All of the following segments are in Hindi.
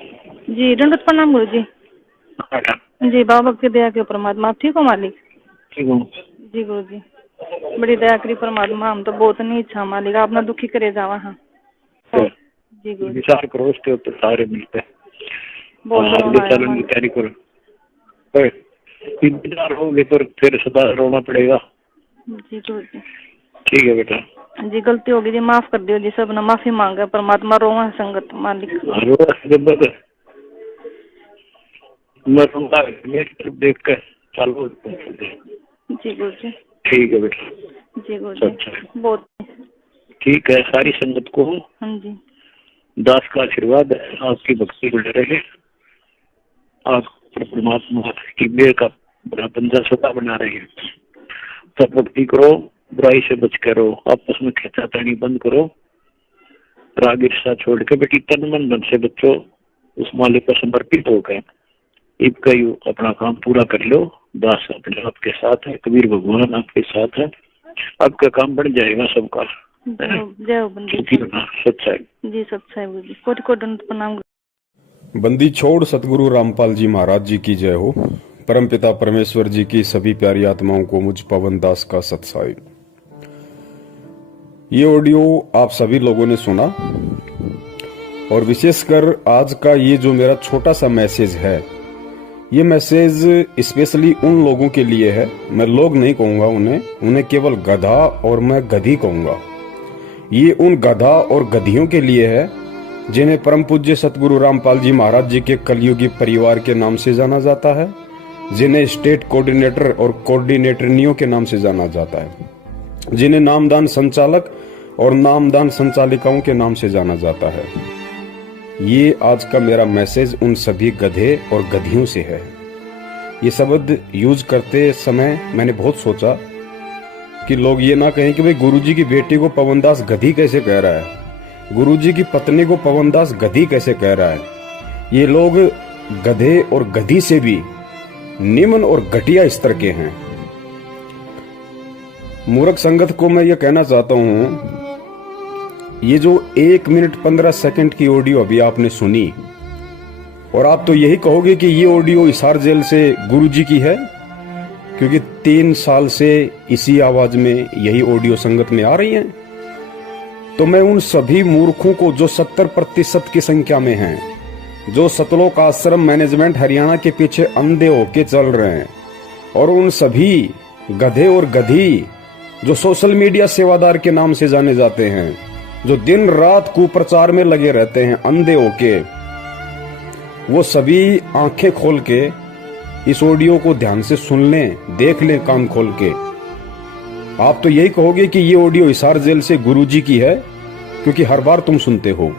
जी दंडवत प्रणाम गुरु जी। अच्छा, जी बाबा की दया के परमात्मा। आप ठीक हो मालिक? ठीक हूँ। जी गुरु जी बड़ी दया करी परमात्मा। हम तो बहुत नहीं इच्छा मालिक आपने दुखी करे जावा। हाँ तो जी गुरु जी विचार करो उसके ऊपर सारे मिलते हैं। बहुत आगे रोना आया चलने की मालिक। तैयारी करो। पर इंतजार होगे तो फिर सदा रोना पड़ेगा। जी गुरु जी। ठीक है बेटा। जी गलती होगी जी माफ कर दियो जी। सब ने माफी मांगे परमात्मा। रोवा संगत मालिक। रोज मैं सुनता मेरी तरफ देख कर चालू। जी गुरु जी। ठीक है बेटा। जी गुरु जी अच्छा बहुत। ठीक है। सारी संगत को हाँ जी दास का आशीर्वाद है। आपकी भक्ति बढ़ रहे। आप परमात्मा की मेहर का बड़ा बंदा सदा बना रहे हैं। सब भक्ति करो। बुराई से बच करो। आपस में खींचातानी बंद करो। राग ईर्ष्या छोड़ के बेटी तन मन धन से बच्चों उस मालिक को समर्पित होकर इनका अपना काम पूरा कर लो। दास अपने आपके साथ है। कबीर भगवान आपके साथ है। आपका काम बन जाएगा सबका। जय हो बंदी सच्चाई। जी सच्चाई गुरु जी। कोटि कोटि दंडवत प्रणाम। बंदी छोड़ सतगुरु रामपाल जी महाराज जी की जय हो। परमपिता परमेश्वर जी की सभी प्यारी आत्माओं को मुझ पवन दास का सत्साई। ये ऑडियो आप सभी लोगों ने सुना और विशेषकर आज का ये जो मेरा छोटा सा मैसेज है, ये मैसेज स्पेशली उन लोगों के लिए है। मैं लोग नहीं कहूंगा उन्हें केवल गधा और मैं गधी कहूंगा। ये उन गधा और गधियों के लिए है जिन्हें परम पूज्य सतगुरु रामपाल जी महाराज जी के कलयुगी परिवार के नाम से जाना जाता है, जिन्हें स्टेट कोऑर्डिनेटर और कोऑर्डिनेटरनियों के नाम से जाना जाता है, जिन्हें नामदान संचालक और नामदान संचालिकाओं के नाम से जाना जाता है। ये आज का मेरा मैसेज उन सभी गधे और गधियों से है। ये शब्द यूज करते समय मैंने बहुत सोचा कि लोग ये ना कहें कि भाई गुरुजी की बेटी को पवनदास गधी कैसे कह रहा है, गुरुजी की पत्नी को पवनदास गधी कैसे कह रहा है। ये लोग गधे और गधी से भी निम्न और घटिया स्तर के हैं। मूर्ख संगत को मैं ये कहना चाहता हूं, ये जो 1 मिनट 15 सेकंड की ऑडियो अभी आपने सुनी और आप तो यही कहोगे कि ये ऑडियो हिसार जेल से गुरुजी की है, क्योंकि 3 साल से इसी आवाज में यही ऑडियो संगत में आ रही है। तो मैं उन सभी मूर्खों को जो 70% की संख्या में हैं, जो सतलोक आश्रम मैनेजमेंट हरियाणा के पीछे अंधे होके चल रहे हैं, और उन सभी गधे और गधी जो सोशल मीडिया सेवादार के नाम से जाने जाते हैं, जो दिन रात कुप्रचार में लगे रहते हैं अंधे होके, वो सभी आंखें खोल के इस ऑडियो को ध्यान से सुन लें, देख लें कान खोल के। आप तो यही कहोगे कि ये ऑडियो हिसार जेल से गुरुजी की है, क्योंकि हर बार तुम सुनते हो,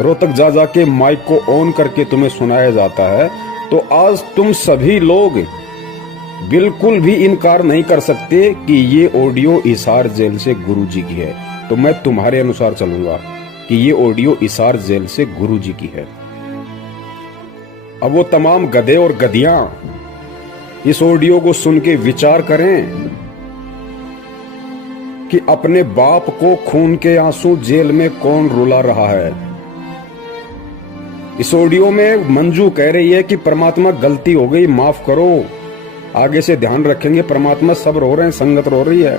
रोहतक जा जाके माइक को ऑन करके तुम्हें सुनाया जाता है। तो आज तुम सभी लोग बिल्कुल भी इनकार नहीं कर सकते कि ये ऑडियो हिसार जेल से गुरुजी की है। तो मैं तुम्हारे अनुसार चलूंगा कि ये ऑडियो हिसार जेल से गुरुजी की है। अब वो तमाम गधे और गधियां इस ऑडियो को सुन के विचार करें कि अपने बाप को खून के आंसू जेल में कौन रुला रहा है। इस ऑडियो में मंजू कह रही है कि परमात्मा गलती हो गई, माफ करो, आगे से ध्यान रखेंगे। परमात्मा सब रो रहे हैं, संगत रो रही है,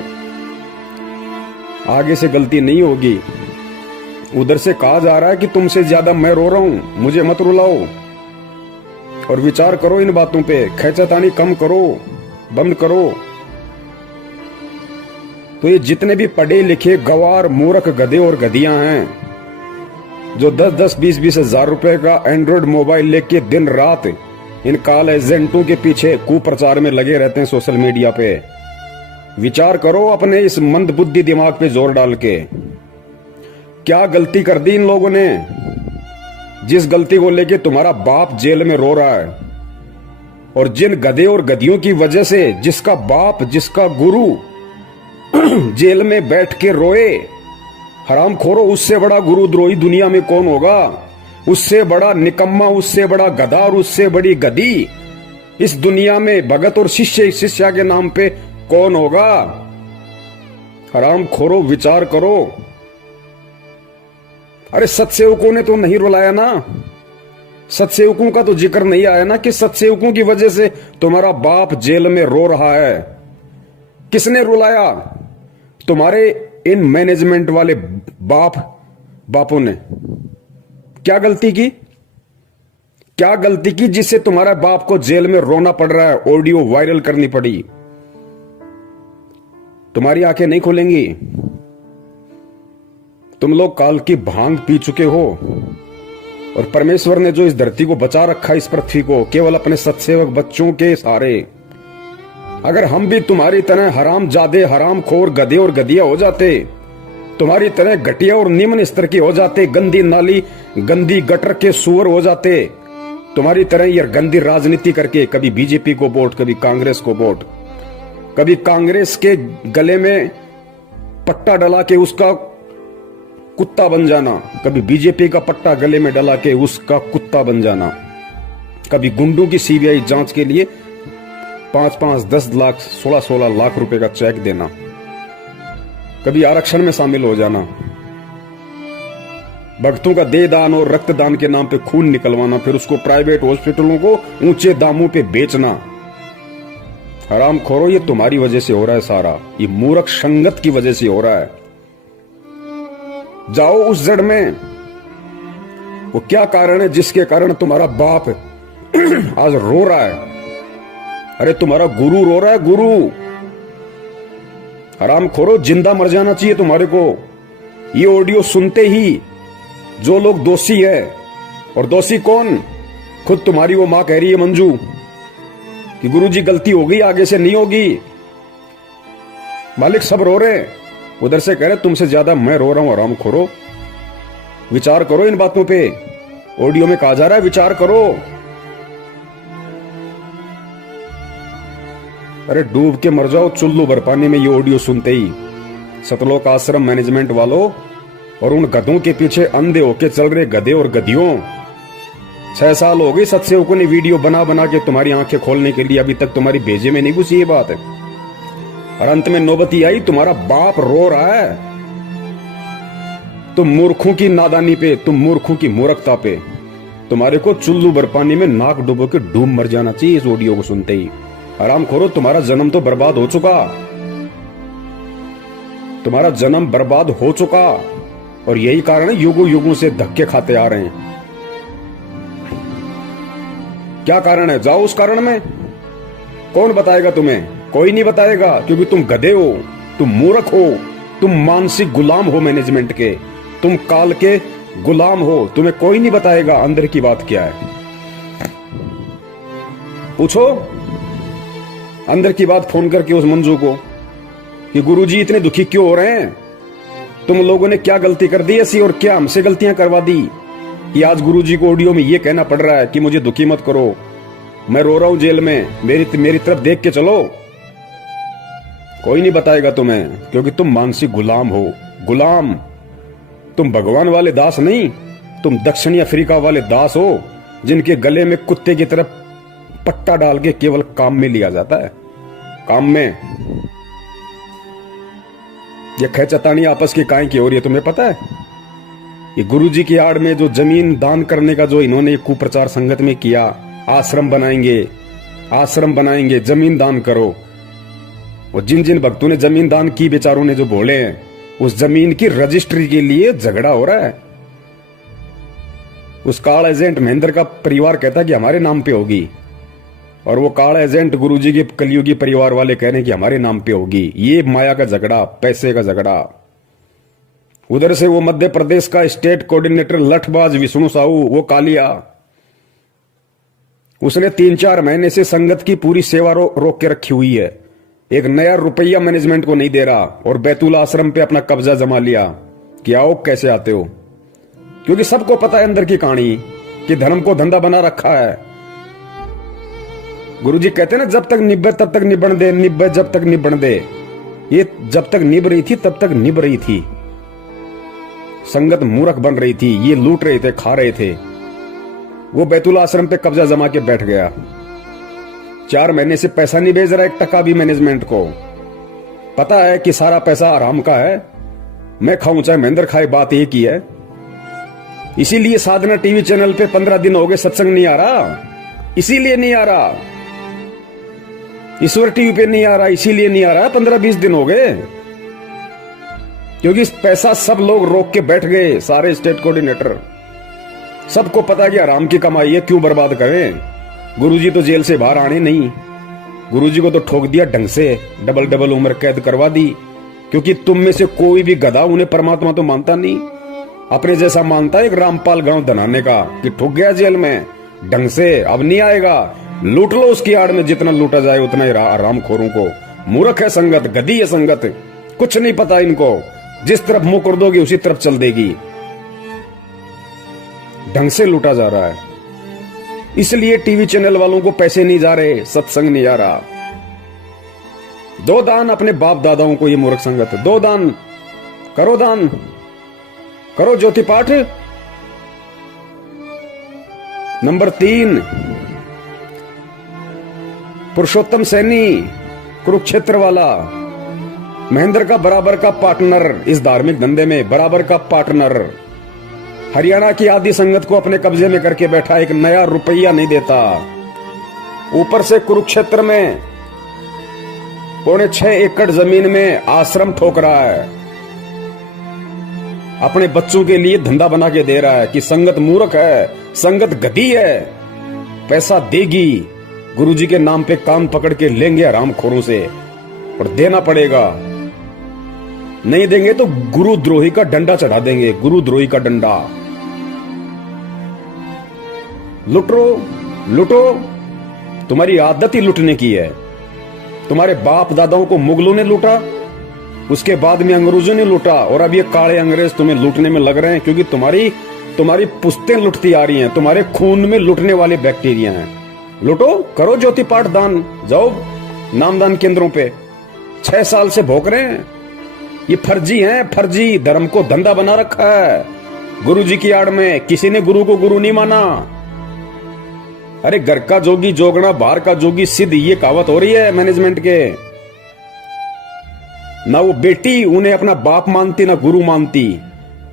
आगे से गलती नहीं होगी। उधर से कहा जा रहा है कि तुमसे ज्यादा मैं रो रहा हूं, मुझे मत रुलाओ। और विचार करो इन बातों पे, खैचतानी कम करो, बंद करो। तो ये जितने भी पढ़े लिखे गवार मूर्ख गधे और गधियां हैं, जो 10-10, 20-20 हजार रुपए का एंड्रॉइड मोबाइल लेके दिन रात इन कॉल एजेंटों के पीछे कुप्रचार में लगे रहते हैं सोशल मीडिया पे, विचार करो अपने इस मंद बुद्धि दिमाग पे जोर डाल के। क्या गलती कर दी इन लोगों ने, जिस गलती को लेके तुम्हारा बाप जेल में रो रहा है। और जिन गधे और गधियों की वजह से जिसका बाप, जिसका गुरु जेल में बैठ के रोए, हराम खोरो, उससे बड़ा गुरुद्रोही दुनिया में कौन होगा? उससे बड़ा निकम्मा, उससे बड़ा गधा और उससे बड़ी गधी इस दुनिया में भगत और शिष्य शिष्या के नाम पे कौन होगा? हराम खोरो, विचार करो। अरे सत्सेवकों ने तो नहीं रुलाया ना, सत्सेवकों का तो जिक्र नहीं आया ना कि सत्सेवकों की वजह से तुम्हारा बाप जेल में रो रहा है। किसने रुलाया? तुम्हारे इन मैनेजमेंट वाले बापों ने। क्या गलती की? क्या गलती की जिससे तुम्हारा बाप को जेल में रोना पड़ रहा है, ऑडियो वायरल करनी पड़ी? तुम्हारी आंखें नहीं खुलेंगी। तुम लोग काल की भांग पी चुके हो और परमेश्वर ने जो इस धरती को बचा रखा, इस पृथ्वी को, केवल अपने सत्सेवक बच्चों के सहारे। अगर हम भी तुम्हारी तरह हराम जादे, हराम खोर, गधे और गधिया हो जाते, तुम्हारी तरह घटिया और निम्न स्तर के हो जाते, गंदी नाली, गंदी गटर के सुअर हो जाते, तुम्हारी तरह ये गंदी राजनीति करके कभी बीजेपी को वोट, कभी कांग्रेस को वोट, कभी कांग्रेस के गले में पट्टा डला के उसका कुत्ता बन जाना, कभी बीजेपी का पट्टा गले में डला के उसका कुत्ता बन जाना, कभी गुंडों की सीबीआई जांच के लिए 5-5, 10 लाख, 16-16 लाख रुपए का चेक देना, कभी आरक्षण में शामिल हो जाना, भक्तों का देह दान और रक्तदान के नाम पे खून निकलवाना, फिर उसको प्राइवेट हॉस्पिटलों को ऊंचे दामों पे बेचना। हराम खोरो, ये तुम्हारी वजह से हो रहा है सारा। ये मूर्ख संगत की वजह से हो रहा है। जाओ उस जड़ में, वो क्या कारण है जिसके कारण तुम्हारा बाप आज रो रहा है? अरे तुम्हारा गुरु रो रहा है, गुरु। हराम खोरो, जिंदा मर जाना चाहिए तुम्हारे को। ये ऑडियो सुनते ही जो लोग दोषी है, और दोषी कौन? खुद तुम्हारी वो मां कह रही है मंजू कि गुरुजी गलती हो गई, आगे से नहीं होगी। मालिक सब रो रहे हैं, उधर से कह रहे तुमसे ज्यादा मैं रो रहा हूं। हराम खोरो, विचार करो इन बातों पे। ऑडियो में कहा जा रहा है विचार करो। अरे डूब के मर जाओ चुल्लू भर पानी में ये ऑडियो सुनते ही। सतलोक आश्रम मैनेजमेंट वालों और उन गधों के पीछे अंधे होके चल रहे गधे और गधियों, 6 साल हो गए सत्सेवकों ने वीडियो बना बना के तुम्हारी आंखें खोलने के लिए, अभी तक तुम्हारी भेजे में नहीं घुसी ये बात है। और अंत में नौबती आई, तुम्हारा बाप रो रहा है। तुम मूर्खों की नादानी पे, तुम मूर्खों की मूर्खता पे, तुम्हारे को चुल्लू भर पानी में नाक डुबो के डूब मर जाना चाहिए इस ऑडियो को सुनते ही। आराम खोरो, तुम्हारा जन्म तो बर्बाद हो चुका, तुम्हारा जन्म बर्बाद हो चुका। और यही कारण है युगों युगों से धक्के खाते आ रहे हैं। क्या कारण है? जाओ उस कारण में। कौन बताएगा तुम्हें? कोई नहीं बताएगा, क्योंकि तुम गधे हो, तुम मूर्ख हो, तुम मानसिक गुलाम हो मैनेजमेंट के, तुम काल के गुलाम हो। तुम्हें कोई नहीं बताएगा अंदर की बात क्या है। पूछो अंदर की बात फोन करके उस मंजू को कि गुरुजी इतने दुखी क्यों हो रहे हैं, तुम लोगों ने क्या गलती कर दी ऐसी, और क्या हमसे गलतियां करवा दी कि आज गुरुजी को ऑडियो में ये कहना पड़ रहा है कि मुझे दुखी मत करो, मैं रो रहा हूं जेल में, मेरी तरफ देख के चलो। कोई नहीं बताएगा तुम्हें, क्योंकि तुम मानसिक गुलाम हो। गुलाम, तुम भगवान वाले दास नहीं, तुम दक्षिणी अफ्रीका वाले दास हो, जिनके गले में कुत्ते की तरफ पट्टा डाल के केवल काम में लिया जाता है। काम में ये खेचतानी आपस की काहे की हो रही है तुम्हें पता है? ये गुरुजी की आड़ में जो जमीन दान करने का जो इन्होंने कुप्रचार संगत में किया, आश्रम बनाएंगे, जमीन दान करो। और जिन जिन भक्तों ने जमीन दान की, बेचारों ने जो बोले हैं, उस जमीन की रजिस्ट्री के लिए झगड़ा हो रहा है। उस काल एजेंट महेंद्र का परिवार कहता है कि हमारे नाम पे होगी, और वो काल एजेंट गुरुजी के कलयुगी परिवार वाले कह रहे हैं कि हमारे नाम पे होगी। ये माया का झगड़ा, पैसे का झगड़ा। उधर से वो मध्य प्रदेश का स्टेट कोऑर्डिनेटर लठबाज विष्णु साहू, वो कालिया, उसने 3-4 महीने से संगत की पूरी सेवा रोक के रखी हुई है। एक नया रुपया मैनेजमेंट को नहीं दे रहा, और बैतूल आश्रम पे अपना कब्जा जमा लिया कि आओ कैसे आते हो, क्योंकि सबको पता है अंदर की कहानी कि धर्म को धंधा बना रखा है। गुरुजी कहते हैं ना, जब तक निब्बे तब तक निबण दे, निब्बे जब तक निबण दे। ये जब तक निभ रही थी तब तक निभ रही थी। संगत मूर्ख बन रही थी, ये लूट रहे थे, खा रहे थे। वो बैतूल आश्रम पे कब्जा जमा के बैठ गया। 4 महीने से पैसा नहीं भेज रहा, 1 टका भी मैनेजमेंट को। पता है कि सारा पैसा आराम का है, मैं खाऊं चाहे महेंद्र खाए, बात एक ही है। इसीलिए साधना टीवी चैनल पे 15 दिन हो गए सत्संग नहीं आ रहा, इसीलिए नहीं आ रहा। ईश्वर टीवी पे नहीं आ रहा, इसीलिए नहीं आ रहा। 15-20 दिन हो गए, क्योंकि पैसा सब लोग रोक के बैठ गए, सारे स्टेट कोऑर्डिनेटर। सबको पता कि आराम की कमाई है, क्यों बर्बाद करें। गुरुजी तो जेल से बाहर आने नहीं, गुरुजी को तो ठोक दिया ढंग से, डबल उम्र कैद करवा दी। क्योंकि तुम में से कोई भी गधा उन्हें परमात्मा तो मानता नहीं, अपने जैसा मानता है एक रामपाल गांव धनाने का, कि ठुक गया जेल में ढंग से, अब नहीं आएगा। लूट लो उसकी आड़ में, जितना लूटा जाए उतना ही आराम खोरों को। मूर्ख है संगत, गधी है संगत, कुछ नहीं पता इनको। जिस तरफ मुंह कर दोगे उसी तरफ चल देगी। ढंग से लूटा जा रहा है, इसलिए टीवी चैनल वालों को पैसे नहीं जा रहे, सत्संग नहीं आ रहा। दो दान अपने बाप दादाओं को, ये मूर्ख संगत। दो दान करो, दान करो, ज्योति पाठ। नंबर 3, पुरुषोत्तम सैनी, कुरुक्षेत्र वाला, महेंद्र का बराबर का पार्टनर इस धार्मिक धंधे में, बराबर का पार्टनर। हरियाणा की आदि संगत को अपने कब्जे में करके बैठा, एक नया रुपया नहीं देता। ऊपर से कुरुक्षेत्र में 6.25 एकड़ जमीन में आश्रम ठोक रहा है, अपने बच्चों के लिए धंधा बना के दे रहा है। कि संगत मूर्ख है, संगत गधी है, पैसा देगी, गुरुजी के नाम पे कान पकड़ के लेंगे हरामखोरों से, और देना पड़ेगा। नहीं देंगे तो गुरुद्रोही का डंडा चढ़ा देंगे, गुरुद्रोही का डंडा। लुटो लुटो, तुम्हारी आदत ही लुटने की है। तुम्हारे बाप दादाओं को मुगलों ने लूटा, उसके बाद में अंग्रेजों ने लूटा, और अब ये काले अंग्रेज तुम्हें लूटने में लग रहे हैं, क्योंकि तुम्हारी पुश्तें लुटती आ रही हैं, तुम्हारे खून में लुटने वाले बैक्टीरिया हैं। लुटो, करो ज्योति पाठ दान, जाओ नामदान केंद्रों पे। 6 साल से भोग रहे हैं, ये फर्जी हैं, फर्जी धर्म को धंधा बना रखा है गुरुजी की आड़ में। किसी ने गुरु को गुरु नहीं माना। अरे घर का जोगी जोगना, बाहर का जोगी सिद्ध, ये कहावत हो रही है मैनेजमेंट के। ना वो बेटी उन्हें अपना बाप मानती, ना गुरु मानती।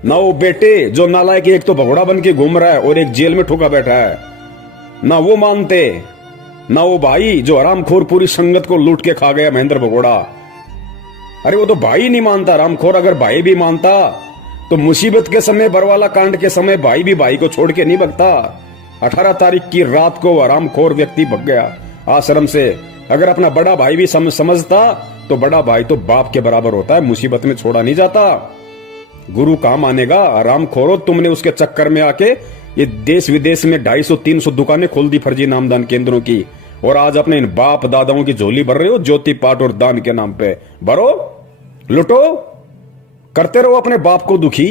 ना वो बेटे जो नालायक, एक तो भगोड़ा बन के घूम रहा है और एक जेल में ठुका बैठा है, ना वो मानते। ना वो भाई जो हरामखोर पूरी संगत को लूट के खा गया, महेंद्र भगोड़ा। अरे वो तो भाई नहीं मानता हरामखोर। अगर भाई भी मानता तो मुसीबत के समय, बरवाला कांड के समय, भाई भी भाई को छोड़ के नहीं भगता। 18 तारीख की रात को हरामखोर व्यक्ति भग गया आश्रम से। अगर अपना बड़ा भाई भी समझता तो बड़ा भाई तो बाप के बराबर होता है, मुसीबत में छोड़ा नहीं जाता। गुरु कहां मानेगा? हरामखोरो, तुमने उसके चक्कर में आके ये देश विदेश में 250-300 दुकानें खोल दी फर्जी नामदान केंद्रों की, और आज अपने इन बाप दादाओं की झोली भर रहे हो ज्योति पाठ और दान के नाम पे। भरो, लुटो, करते रहो अपने बाप को दुखी।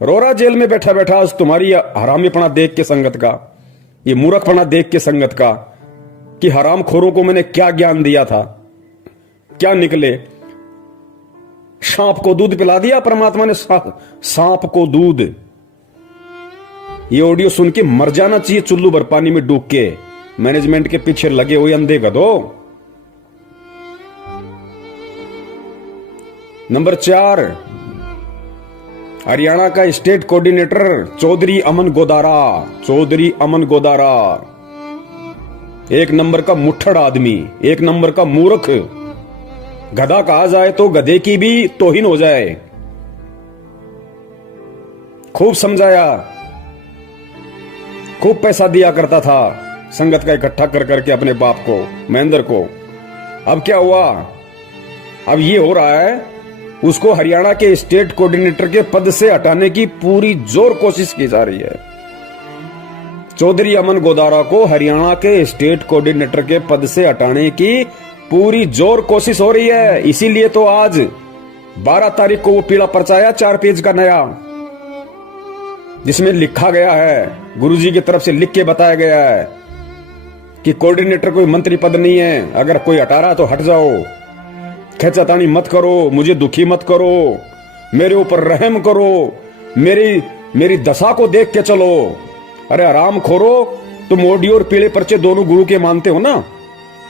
रोरा जेल में बैठा बैठा आज तुम्हारी हरामीपना देख के संगत का, ये मूर्खपना देख के संगत का, कि हरामखोरों को मैंने क्या ज्ञान दिया था, क्या निकले। सांप को दूध पिला दिया परमात्मा ने, सांप को दूध। ये ऑडियो सुन के मर जाना चाहिए चुल्लू भर पानी में डूब के, मैनेजमेंट के पीछे लगे हुए अंधे गधो। नंबर 4, हरियाणा का स्टेट कोऑर्डिनेटर चौधरी अमन गोदारा। चौधरी अमन गोदारा एक नंबर का मुट्ठड़ आदमी, एक नंबर का मूर्ख। गधा कहा जाए तो गधे की भी तौहीन हो जाए। खूब समझाया, खूब पैसा दिया करता था संगत का इकट्ठा कर करके अपने बाप को, महेंद्र को। अब क्या हुआ? अब ये हो रहा है, उसको हरियाणा के स्टेट कोऑर्डिनेटर के पद से हटाने की पूरी जोर कोशिश की जा रही है। चौधरी अमन गोदारा को हरियाणा के स्टेट कोऑर्डिनेटर के पद से हटाने की पूरी जोर कोशिश हो रही है। इसीलिए तो आज 12 तारीख को वो पीला पर्चा आया 4 पेज का नया, जिसमें लिखा गया है, गुरुजी की तरफ से लिख के बताया गया है कि कोऑर्डिनेटर कोई मंत्री पद नहीं है, अगर कोई हटा रहा तो हट जाओ, खेचातानी मत करो, मुझे दुखी मत करो, मेरे ऊपर रहम करो, मेरी दशा को देख के चलो। अरे आराम खोरो, तुम ऑडियो और पीले पर्चे दोनों गुरु के मानते हो ना,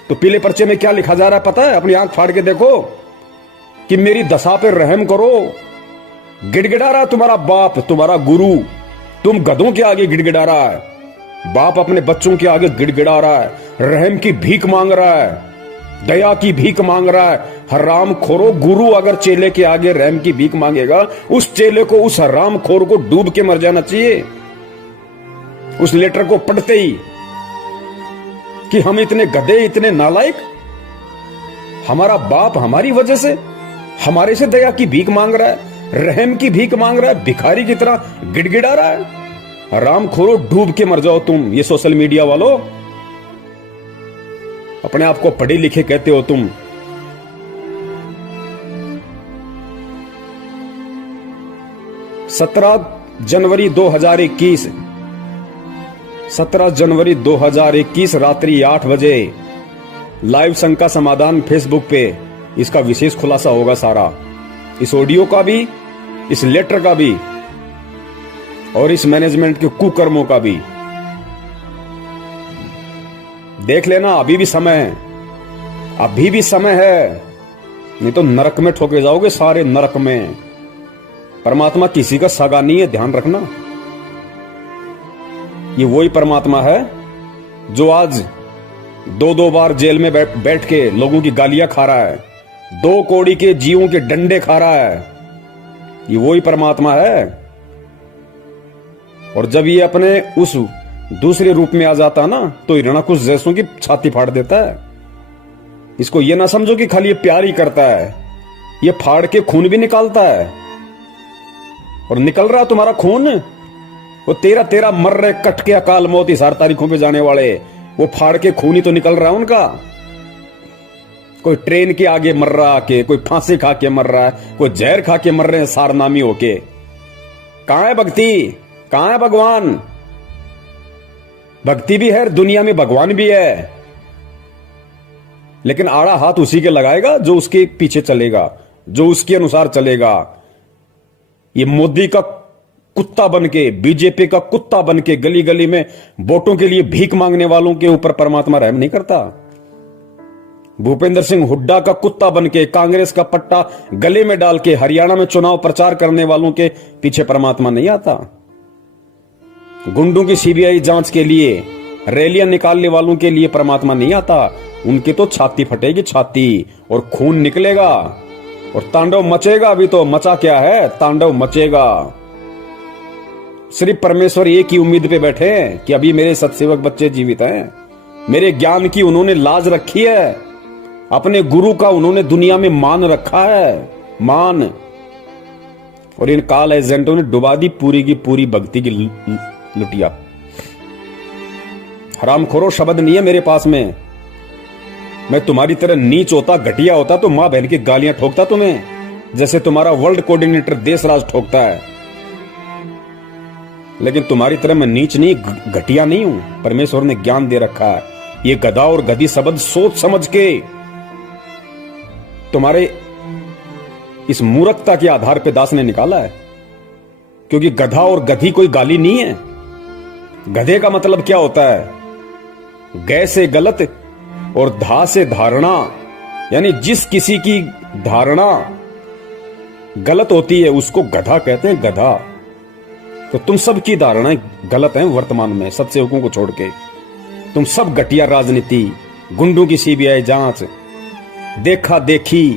तो पीले पर्चे में क्या लिखा जा रहा है पता है? अपनी आंख फाड़ के देखो कि मेरी दशा पे रहम करो। गिड़गिड़ा रहा तुम्हारा बाप, तुम्हारा गुरु, तुम गधों के आगे गिड़गिड़ा रहा है, बाप अपने बच्चों के आगे गिड़गिड़ा रहा है, रहम की भीख मांग रहा है, दया की भीख मांग रहा है। हराम खोरो, गुरु अगर चेले के आगे रहम की भीख मांगेगा, उस चेले को, उस हराम खोर को डूब के मर जाना चाहिए उस लेटर को पढ़ते ही, कि हम इतने गधे, इतने नालायक, हमारा बाप हमारी वजह से हमारे से दया की भीख मांग रहा है, रहम की भीख मांग रहा है, भिखारी की तरह गिड़गिड़ा रहा है। हराम खोरो, डूब के मर जाओ तुम। ये सोशल मीडिया वालों, अपने आप को पढ़े लिखे कहते हो तुम। सत्रह जनवरी 2021 रात्रि 8 बजे लाइव संघ का समाधान फेसबुक पे इसका विशेष खुलासा होगा सारा, इस ऑडियो का भी, इस लेटर का भी, और इस मैनेजमेंट के कुकर्मों का भी। देख लेना, अभी भी समय है, अभी भी समय है, नहीं तो नरक में ठोके जाओगे, सारे नरक में। परमात्मा किसी का सगा नहीं है, ध्यान रखना। ये वही परमात्मा है जो आज 2-2 बार जेल में बैठ के लोगों की गालियां खा रहा है, 2 कौड़ी के जीवों के डंडे खा रहा है। ये वही परमात्मा है। और जब ये अपने उस दूसरे रूप में आ जाता है ना, तो हिरणाकुश जैसों की छाती फाड़ देता है। इसको ये ना समझो कि खाली ये प्यार ही करता है, ये फाड़ के खून भी निकालता है। और निकल रहा तुम्हारा खून, वो 13 मर रहे कट के अकाल मौत इस 8 तारीखों पे जाने वाले, वो फाड़ के खून ही तो निकल रहा है उनका। कोई ट्रेन के आगे मर रहा के, कोई फांसी खा के मर रहा है, कोई जहर खा के मर रहे हैं सारनामी होके। कहां है भक्ति, कहां है भगवान? भक्ति भी है, दुनिया में भगवान भी है, लेकिन आड़ा हाथ उसी के लगाएगा जो उसके पीछे चलेगा, जो उसके अनुसार चलेगा। ये मोदी का कुत्ता बनके, बीजेपी का कुत्ता बनके गली गली में वोटों के लिए भीख मांगने वालों के ऊपर परमात्मा रहम नहीं करता। भूपेंद्र सिंह हुड्डा का कुत्ता बनके, कांग्रेस का पट्टा गले में डाल के हरियाणा में चुनाव प्रचार करने वालों के पीछे परमात्मा नहीं आता। गुंडों की सीबीआई जांच के लिए रैलियां निकालने वालों के लिए परमात्मा नहीं आता। उनकी तो छाती फटेगी, छाती, और खून निकलेगा और तांडव मचेगा। अभी तो मचा क्या है, तांडव मचेगा। सिर्फ परमेश्वर एक ही उम्मीद पे बैठे हैं कि अभी मेरे सत्सेवक बच्चे जीवित हैं, मेरे ज्ञान की उन्होंने लाज रखी है, अपने गुरु का उन्होंने दुनिया में मान रखा है, मान। और इन काल एजेंटों ने डुबा दी पूरी की पूरी भक्ति की लुटिया। हरामखोरो शब्द नहीं है मेरे पास में। मैं तुम्हारी तरह नीच होता, घटिया होता तो मां बहन की गालियां ठोकता तुम्हें, जैसे तुम्हारा वर्ल्ड कोऑर्डिनेटर देशराज ठोकता है। लेकिन तुम्हारी तरह मैं नीच नहीं, घटिया नहीं हूं। परमेश्वर ने ज्ञान दे रखा है। ये गधा और गधी शब्द सोच समझ के तुम्हारे इस मूर्खता के आधार पे दास ने निकाला है, क्योंकि गधा और गधी कोई गाली नहीं है। गधे का मतलब क्या होता है? गै से गलत और धा से धारणा, यानी जिस किसी की धारणा गलत होती है उसको गधा कहते हैं, गधा। तो तुम सब की धारणाएं गलत हैं वर्तमान में, सत्सेवकों को छोड़ के। तुम सब घटिया राजनीति, गुंडों की सीबीआई जांच, देखा देखी,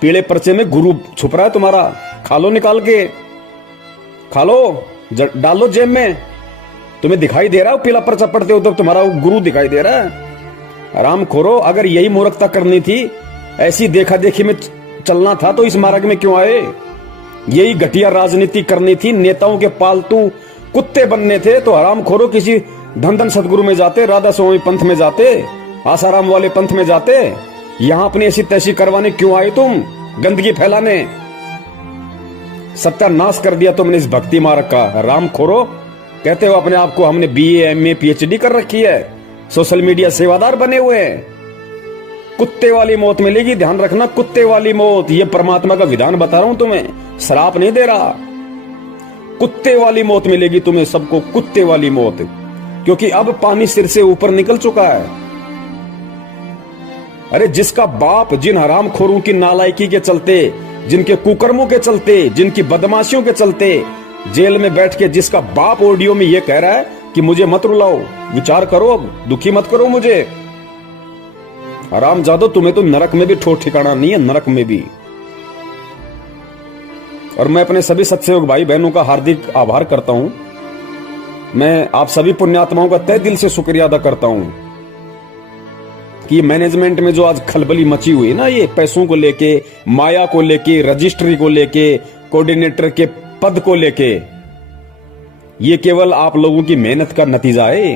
पीले पर्चे में गुरु छुप रहा है तुम्हारा। खा लो, निकाल के खा लो, डालो जेब में। तुम्हें दिखाई दे रहा है पीला पर्चा पढ़ते हो तो तुम्हारा गुरु दिखाई दे रहा है। आराम खोरो, अगर यही मूर्खता करनी थी, ऐसी देखा देखी में चलना था तो इस मार्ग में क्यों आए? यही घटिया राजनीति करनी थी, नेताओं के पालतू कुत्ते बनने थे तो हराम खोरो किसी धन सदगुरु में जाते, राधा स्वामी पंथ में जाते, आसाराम वाले पंथ में जाते। यहां अपनी ऐसी तैसी करवाने क्यों आए तुम? गंदगी फैलाने। सत्यानाश कर दिया तुमने इस भक्ति मार्ग का। हराम खोरो, कहते हो अपने आप को हमने बीए, एमए, पीएचडी कर रखी है, सोशल मीडिया सेवादार बने हुए हैं। कुत्ते वाली मौत मिलेगी, ध्यान रखना, कुत्ते वाली मौत। ये परमात्मा का विधान बता रहा हूं तुम्हें, श्राप नहीं दे रहा। कुत्ते वाली मौत मिलेगी तुम्हें सबको, कुत्ते वाली मौत, क्योंकि अब पानी सिर से ऊपर निकल चुका है। अरे जिसका बाप जिन हरामखोरों की नालायकी के चलते, जिनके कुकर्मों के चलते, जिनकी बदमाशियों के चलते जेल में बैठ के जिसका बाप ऑडियो में ये कह रहा है कि मुझे मत रुलाओ, विचार करो, अब दुखी मत करो मुझे। हरामजादो, तुम्हें तो नरक में भी ठोठ ठिकाना नहीं है, नरक में भी। और मैं अपने सभी सत्सयोग भाई बहनों का हार्दिक आभार करता हूं। मैं आप सभी पुण्यात्माओं का तहे दिल से शुक्रिया अदा करता हूं कि मैनेजमेंट में जो आज खलबली मची हुई है ना, ये पैसों को लेके, माया को लेके, रजिस्ट्री को लेके, कोऑर्डिनेटर के पद को लेके, ये केवल आप लोगों की मेहनत का नतीजा है।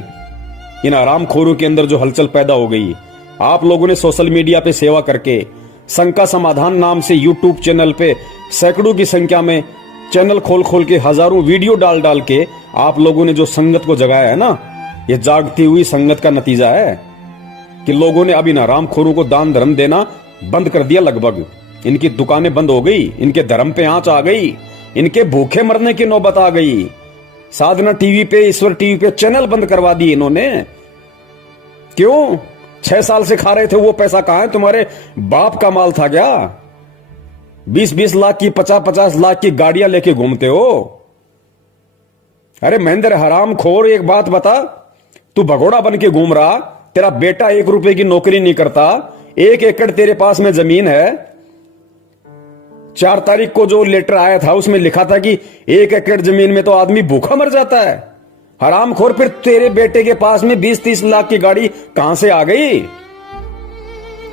इन आरामखोरों के अंदर जो हलचल पैदा हो गई, आप लोगों ने सोशल मीडिया पे सेवा करके, शंका समाधान नाम से यूट्यूब चैनल पे सैकड़ों की संख्या में चैनल खोल खोल के, हजारों वीडियो डाल डाल के आप लोगों ने जो संगत को जगाया है ना, ये जागती हुई संगत का नतीजा है कि लोगों ने अब इन हरामखोरों को दान धर्म देना बंद कर दिया। लगभग इनकी दुकानें बंद हो गई, इनके धर्म पे आंच आ गई, इनके भूखे मरने की नौबत आ गई। साधना टीवी पे, ईश्वर टीवी पे चैनल बंद करवा दिए इन्होंने। क्यों? 6 साल से खा रहे थे, वो पैसा कहां है? तुम्हारे बाप का माल था क्या? 20-20 लाख की, 50-50 लाख की गाड़ियां लेके घूमते हो। अरे महेंद्र हरामखोर, एक बात बता, तू भगोड़ा बन के घूम रहा, तेरा बेटा 1 रुपए की नौकरी नहीं करता, 1 एकड़ तेरे पास में जमीन है। 4 तारीख को जो लेटर आया था उसमें लिखा था कि 1 एकड़ जमीन में तो आदमी भूखा मर जाता है। हरामखोर, फिर तेरे बेटे के पास में 20-30 लाख की गाड़ी कहां से आ गई?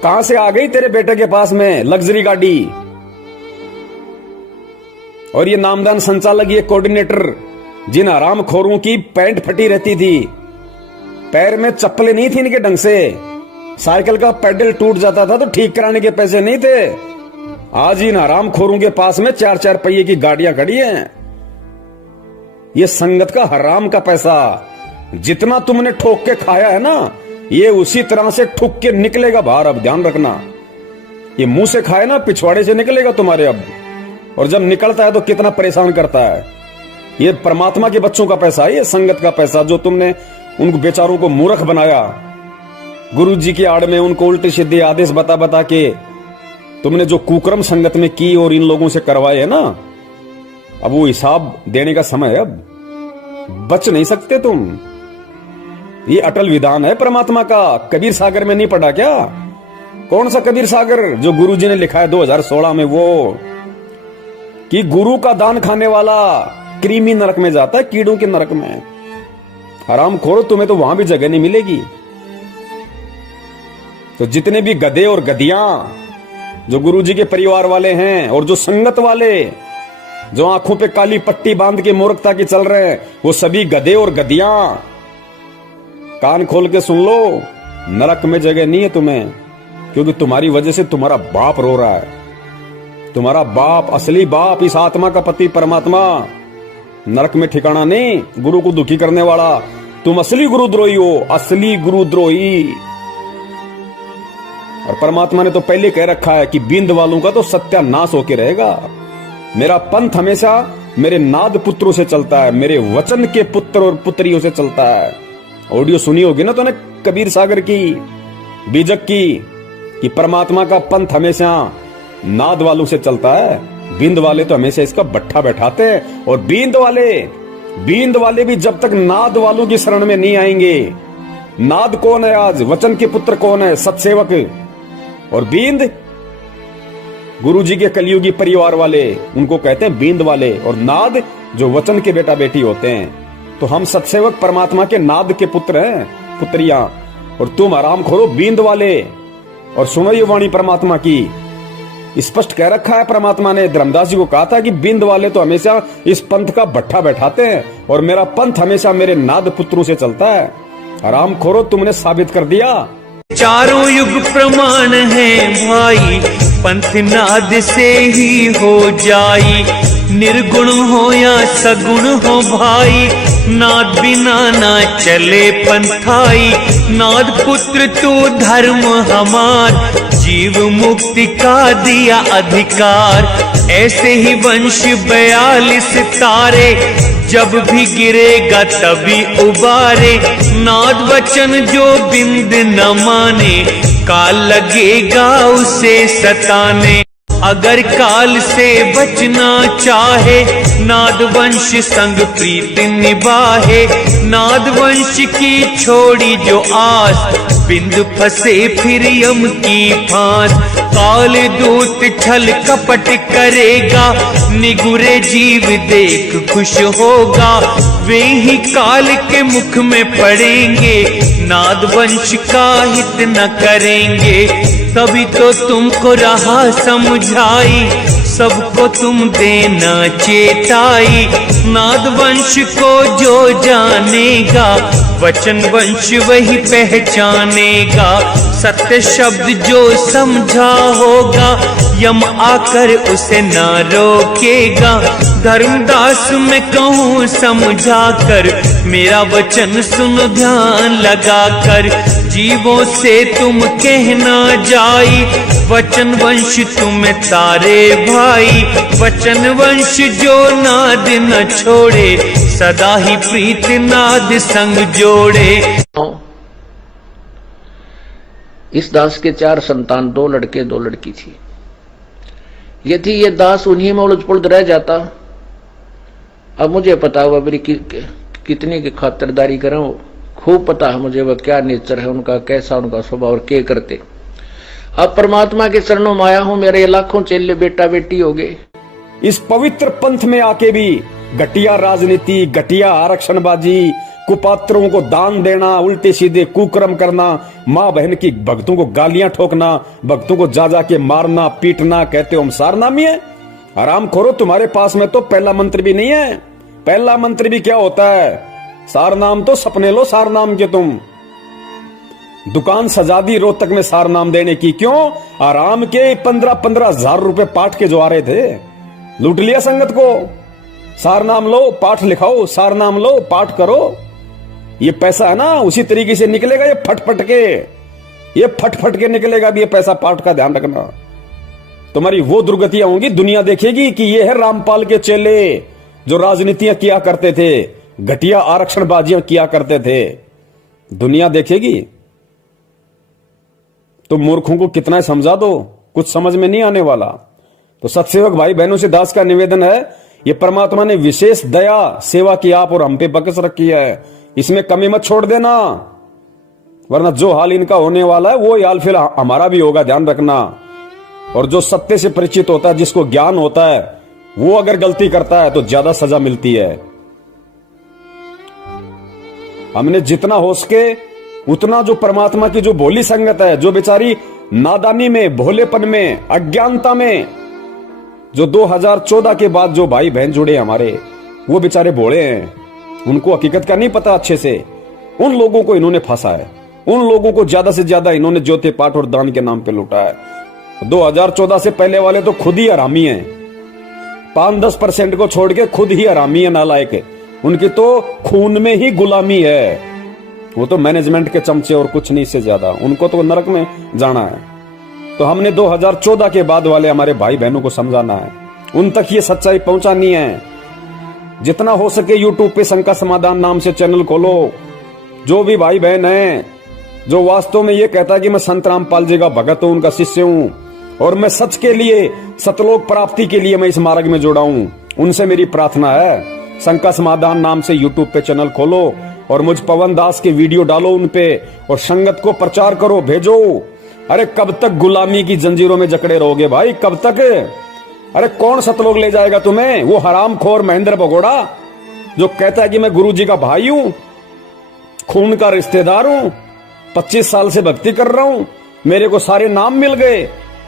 कहां से आ गई तेरे बेटे के पास में लग्जरी गाड़ी? और ये नामदान संचालक, ये कोऑर्डिनेटर, जिन हरामखोरों की पैंट फटी रहती थी, पैर में चप्पलें नहीं थी इनके ढंग से, साइकिल का पैडल टूट जाता था तो ठीक कराने के पैसे नहीं थे, आज इन हरामखोरों के पास में 4-4 पहिए की गाड़ियां खड़ी हैं। ये संगत का हराम का पैसा जितना तुमने ठोक के खाया है ना, ये उसी तरह से ठुक के निकलेगा बाहर। अब ध्यान रखना, ये मुंह से खाए ना, पिछवाड़े से निकलेगा तुम्हारे अब। और जब निकलता है तो कितना परेशान करता है। ये परमात्मा के बच्चों का पैसा है, ये संगत का पैसा, जो तुमने उन बेचारों को मूर्ख बनाया। गुरु जी की आड़ में उनको उल्टे सीधे आदेश बता बता के तुमने जो कुकर्म संगत में की और इन लोगों से करवाए है ना, अब वो हिसाब देने का समय है। अब बच नहीं सकते तुम। ये अटल विधान है परमात्मा का। कबीर सागर में नहीं पढ़ा क्या? कौन सा कबीर सागर जो गुरु जी ने लिखा है 2016 में, वो कि गुरु का दान खाने वाला कृमि नरक में जाता है, कीड़ों के नरक में। हरामखोरो, तुम्हें तो वहां भी जगह नहीं मिलेगी। तो जितने भी गधे और गधियां जो गुरुजी के परिवार वाले हैं और जो संगत वाले जो आंखों पे काली पट्टी बांध के मूर्खता की चल रहे हैं, वो सभी गधे और गधियां कान खोल के सुन लो, नरक में जगह नहीं है तुम्हें। क्योंकि तुम्हारी वजह से तुम्हारा बाप रो रहा है। तुम्हारा बाप, असली बाप, इस आत्मा का पति परमात्मा, नरक में ठिकाना नहीं। गुरु को दुखी करने वाला तुम असली गुरुद्रोही हो, असली गुरुद्रोही। और परमात्मा ने तो पहले कह रखा है कि बिंद वालों का तो सत्यानाश होके रहेगा। मेरा पंथ हमेशा मेरे नाद पुत्रों से चलता है, मेरे वचन के पुत्र और पुत्रियों से चलता है। ऑडियो सुनी होगी ना तूने कबीर सागर की, बीजक की, कि परमात्मा का पंथ हमेशा नाद वालों से चलता है। बिंद वाले तो हमेशा इसका बट्ठा बैठाते हैं। और बिंद वाले भी जब तक नाद वालों की शरण में नहीं आएंगे। नाद कौन है आज? वचन के पुत्र कौन है? सत्सेवक। और बींद गुरुजी के कलियुगी परिवार वाले, उनको कहते हैं बींद वाले। और नाद जो वचन के बेटा बेटी होते हैं। तो हम सत्सेवक परमात्मा के नाद के पुत्र हैं, पुत्रियां। और तुम आराम खोरो बींद वाले। और सुनो ये वाणी परमात्मा की, स्पष्ट कह रखा है परमात्मा ने। धर्मदास जी को कहा था कि बिंद वाले तो हमेशा इस पंथ का भट्ठा बैठाते हैं और मेरा पंथ हमेशा मेरे नाद पुत्रों से चलता है। आराम खोरो, तुमने साबित कर दिया। चारों युग प्रमाण है भाई, पंथ नाद से ही हो जाई। निर्गुण हो या सगुण हो भाई, नाद बिना ना चले पंथाई। नाद पुत्र तू धर्म हमार, जीव मुक्ति का दिया अधिकार। ऐसे ही वंश 42 तारे, जब भी गिरेगा तभी उबारे। नाद वचन जो बिंद न माने, काल लगेगा उसे सताने। अगर काल से बचना चाहे नादवंश संग प्रीत निभाहे। नादवंश की छोड़ी जो आस बिंद फंसे फिर यम की फांस। काल दूत छल कपट करेगा निगुरे जीव देख खुश होगा। वे ही काल के मुख में पड़ेंगे नादवंश का हित न करेंगे। तभी तो तुमको रहा समझाई सबको तुम देना चेताई। नादवंश को जो जानेगा वचन वंश वही पहचानेगा। सत्य शब्द जो समझा होगा यम आकर उसे ना रोकेगा। धर्मदास मैं कहूँ समझा कर मेरा वचन सुनो ध्यान लगा कर। जीवों से तुम कहना जाई वचन वंश तुम्हें तारे भाई। वचन वंश जो नाद न छोड़े सदा ही प्रीत नाद संग जोड़े। इस दास के 4 संतान, 2 लड़के 2 लड़की थी। यदि ये दास उन्हीं में उलझ पुलझ रह जाता, अब मुझे पता हुआ मेरी कितनी की खातिरदारी करूं, खूब पता है मुझे वह क्या नेचर है उनका, कैसा उनका स्वभाव और क्या करते। अब परमात्मा के चरणों में आया हूं, मेरे ये लाखों चेले बेटा बेटी हो गए। इस पवित्र पंथ में आके भी घटिया राजनीति, घटिया आरक्षणबाजी, कुपात्रों को दान देना, उल्टे सीधे कुकर्म करना, माँ बहन की भक्तों को गालियां ठोकना, भक्तों को जा के मारना पीटना, कहते हो हम सारनामी है। आराम खोरो, तुम्हारे पास में तो पहला मंत्र भी नहीं है। पहला मंत्र भी क्या होता है? सारनाम तो सपने लो सारनाम के तुम। दुकान सजा दी रोहतक में सारनाम देने की, क्यों? आराम के 15-15 हजार रुपए पाठ के जो आ रहे थे, लूट लिया संगत को। सारनाम लो, पाठ लिखाओ, सारनाम लो, पाठ करो। ये पैसा है ना उसी तरीके से निकलेगा, ये फट के निकलेगा भी ये पैसा। पाठ का ध्यान रखना, तुम्हारी वो दुर्गतियां होंगी, दुनिया देखेगी कि ये है रामपाल के चेले जो राजनीतियां किया करते थे, घटिया आरक्षणबाजियां किया करते थे। दुनिया देखेगी। तो मूर्खों को कितना समझा दो, कुछ समझ में नहीं आने वाला। तो सत्सेवक भाई बहनों से दास का निवेदन है, ये परमात्मा ने विशेष दया सेवा की आप और हम पे बकस रखी है, इसमें कमी मत छोड़ देना, वरना जो हाल इनका होने वाला है वो हाल फिर हमारा भी होगा, ध्यान रखना। और जो सत्य से परिचित होता है, जिसको ज्ञान होता है, वो अगर गलती करता है तो ज्यादा सजा मिलती है। हमने जितना हो सके उतना जो परमात्मा की जो भोली संगत है, जो बेचारी नादानी में, भोलेपन में, अज्ञानता में, जो 2014 के बाद जो भाई बहन जुड़े हमारे, वो बेचारे भोले हैं, उनको हकीकत का नहीं पता अच्छे से। उन लोगों को इन्होंने फंसा है, उन लोगों को ज्यादा से ज्यादा इन्होंने ज्योति पाठ और दान के नाम पे लूटा है। 2014 से पहले वाले तो खुद ही हरामी हैं, 5-10% को छोड़ के खुद ही हरामी है, नालायक। उनकी तो खून में ही गुलामी है, वो तो मैनेजमेंट के चमचे और कुछ नहीं से ज्यादा, उनको तो नरक में जाना है। तो हमने 2014 के बाद वाले हमारे भाई बहनों को समझाना है, उन तक ये सच्चाई पहुंचानी है। जितना हो सके यूट्यूब पे शंका समाधान नाम से चैनल खोलो। जो भी भाई बहन है जो वास्तव में ये कहता है कि मैं संत रामपाल जी का भगत हूं, उनका शिष्य हूं, और मैं सच के लिए, सतलोक प्राप्ति के लिए मैं इस मार्ग में जुड़ा हूं, उनसे मेरी प्रार्थना है, शंका समाधान नाम से यूट्यूब पे चैनल खोलो और मुझ पवन दास के वीडियो डालो उन पे, और संगत को प्रचार करो, भेजो। अरे कब तक गुलामी की जंजीरों में जकड़े रहोगे भाई, कब तक? अरे कौन सतलोक ले जाएगा तुम्हें? वो हरामखोर महेंद्र भगोड़ा जो कहता है कि मैं गुरुजी का भाई हूं, खून का रिश्तेदार हूं, 25 साल से भक्ति कर रहा हूं, मेरे को सारे नाम मिल गए,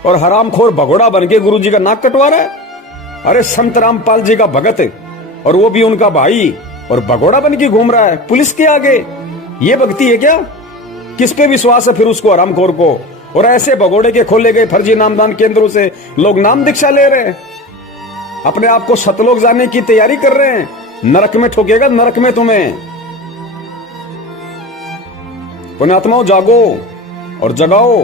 और हरामखोर भगोड़ा बन के गुरुजी का नाक कटवा रहा है। अरे संत रामपाल जी का भगत, और वो भी उनका भाई, और भगोड़ा बन के घूम रहा है पुलिस के आगे। ये भक्ति है क्या? किस पे विश्वास है फिर उसको, हरामखोर को? और ऐसे भगोड़े के खोले गए फर्जी नामदान केंद्रों से लोग नाम दीक्षा ले रहे हैं, अपने आप को सतलोक जाने की तैयारी कर रहे हैं। नरक में ठोकेगा, नरक में तुम्हें। पुण्यात्माओं जागो और जगाओ,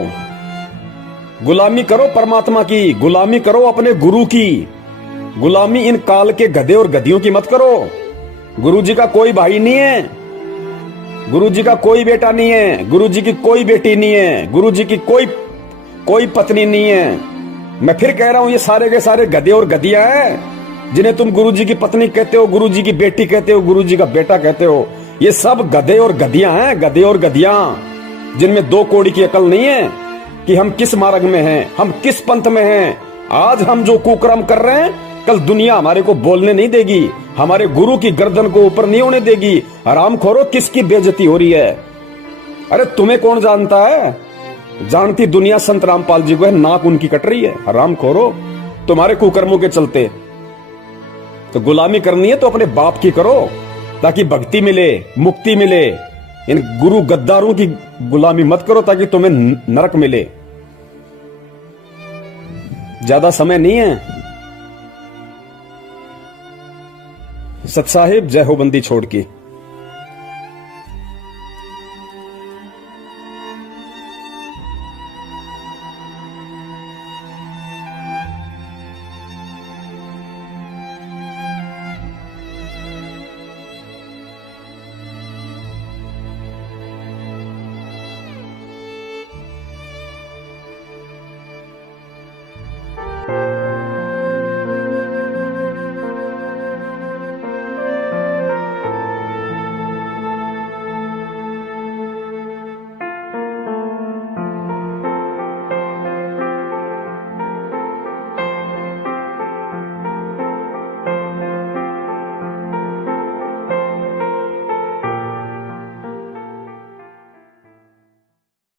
गुलामी करो परमात्मा की, गुलामी करो अपने गुरु की, गुलामी इन काल के गधे और गधियों की मत करो। गुरु जी का कोई भाई नहीं है, गुरु जी का कोई बेटा नहीं है, गुरु जी की कोई बेटी नहीं है, गुरु जी की कोई पत्नी नहीं है। मैं फिर कह रहा हूं, ये सारे के सारे गधे और गधियां हैं जिन्हें तुम गुरुजी की पत्नी कहते हो, गुरुजी की बेटी कहते हो, गुरुजी का बेटा कहते हो। ये सब गधे और गधियां हैं, गधे और गधियां, जिनमें 2 कौड़ी की अकल नहीं है कि हम किस मार्ग में हैं, हम किस पंथ में हैं। आज हम जो कुकर्म कर रहे हैं, कल दुनिया हमारे को बोलने नहीं देगी, हमारे गुरु की गर्दन को ऊपर नहीं होने देगी। हरामखोरो, किसकी बेइज्जती हो रही है? अरे तुम्हें कौन जानता है? जानती दुनिया संत रामपाल जी को है, नाक उनकी कट रही है। हरामखोरो, तुम्हारे कुकर्मों के चलते। तो गुलामी करनी है तो अपने बाप की करो, ताकि भक्ति मिले, मुक्ति मिले। इन गुरु गद्दारों की गुलामी मत करो ताकि तुम्हें नरक मिले। ज्यादा समय नहीं है। सत साहिब, जय हो बंदी छोड़ की।